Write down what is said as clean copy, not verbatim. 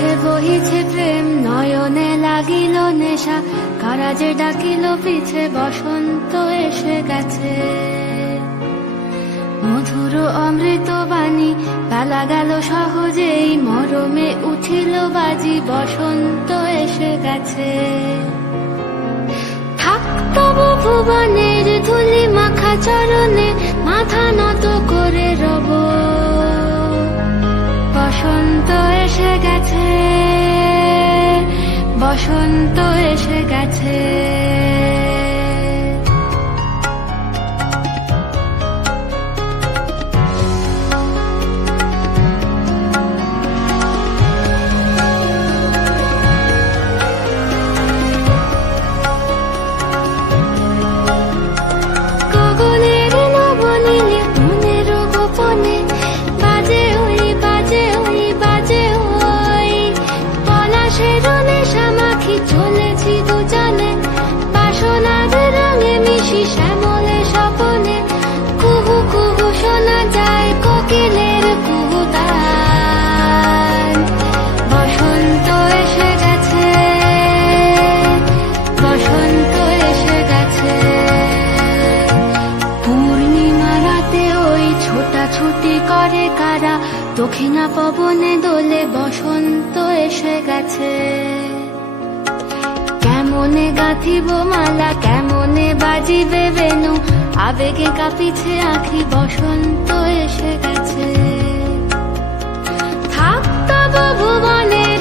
বাতাসে বহিছে প্রেম, নয়নে লাগিল নেশা, কারাজে ডাকিল পিছে, বসন্ত এসে গেছে। মধুর অমৃত বাণী, বেলা গেল সহজেই, মরমে উঠিল বাজি, বসন্ত এসে গেছে। থাক তবু ভুবনের ধুলি মাখা চরণে, মাথা নত করে রব, বসন্ত এসে গেছে, বসন্ত এসে গেছে। চলেছি দুজনে বাসনাদের রঙে মিশি, শ্যামলে স্বপনে কুহু কুহু শোনা যায় কোকিলের কুহুতান। বসন্ত এসে গেছে, বসন্ত এসে গেছে। পূর্ণিমা রাতে ওই ছোটাছুটি করে কারা, দক্ষিণা পবনে দোলে, বসন্ত এসে গেছে। কেমনে গাঁথিব মালা, কেমনে বাজিবে বেনু, আবেগে কাঁপিছে আঁখি, বসন্ত এসে গেছে। থাক তবু ভুবনের